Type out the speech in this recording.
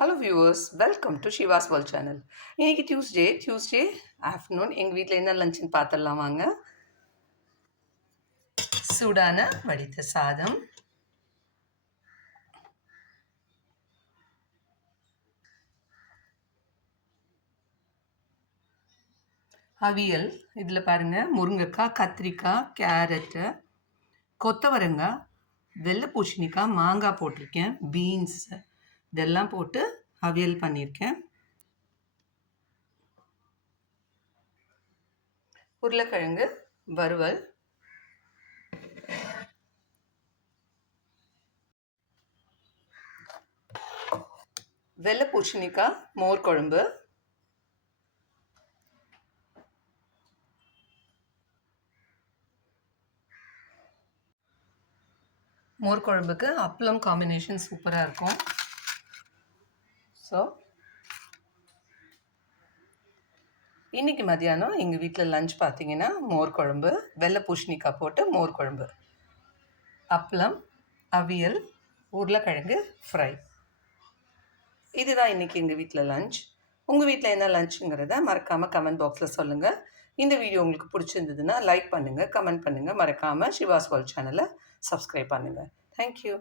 Hello viewers, welcome to Shiva's world channel. இன்னைக்கு Tuesday afternoon எங்கள் வீட்டில் என்ன லஞ்சுன்னு பார்த்துடலாம் வாங்க. சூடான வடித்த சாதம், அவியல், இதில் பாருங்கள் முருங்கைக்காய், கத்திரிக்காய், கேரட்டு, கொத்தவரங்காய், வெள்ளை பூசணிக்காய், மாங்காய் போட்டிருக்கேன், பீன்ஸ் இதெல்லாம் போட்டு அவியல் பண்ணியிருக்கேன். உருளைக்கிழங்கு வறுவல், வெள்ளை பூசணிக்காய் மோர் குழம்பு, மோர் குழம்புக்கு அப்பளம் காம்பினேஷன் சூப்பராக இருக்கும். ஸோ இன்றைக்கி மதியானம் எங்கள் வீட்டில் லஞ்ச் பார்த்தீங்கன்னா மோர் குழம்பு, வெள்ளை பூசணிக்காய் போட்டு மோர் குழம்பு, அப்பளம், அவியல், உருளைக்கிழங்கு ஃப்ரை. இதுதான் இன்றைக்கி எங்கள் வீட்டில் லஞ்ச். உங்கள் வீட்டில் என்ன லஞ்சுங்கிறத மறக்காமல் கமெண்ட் பாக்ஸில் சொல்லுங்கள். இந்த வீடியோ உங்களுக்கு பிடிச்சிருந்ததுன்னா லைக் பண்ணுங்கள், கமெண்ட் பண்ணுங்கள். மறக்காமல் ஷிவாஸ் வேர்ல்ட் சேனலை சப்ஸ்கிரைப் பண்ணுங்கள். தேங்க்யூ.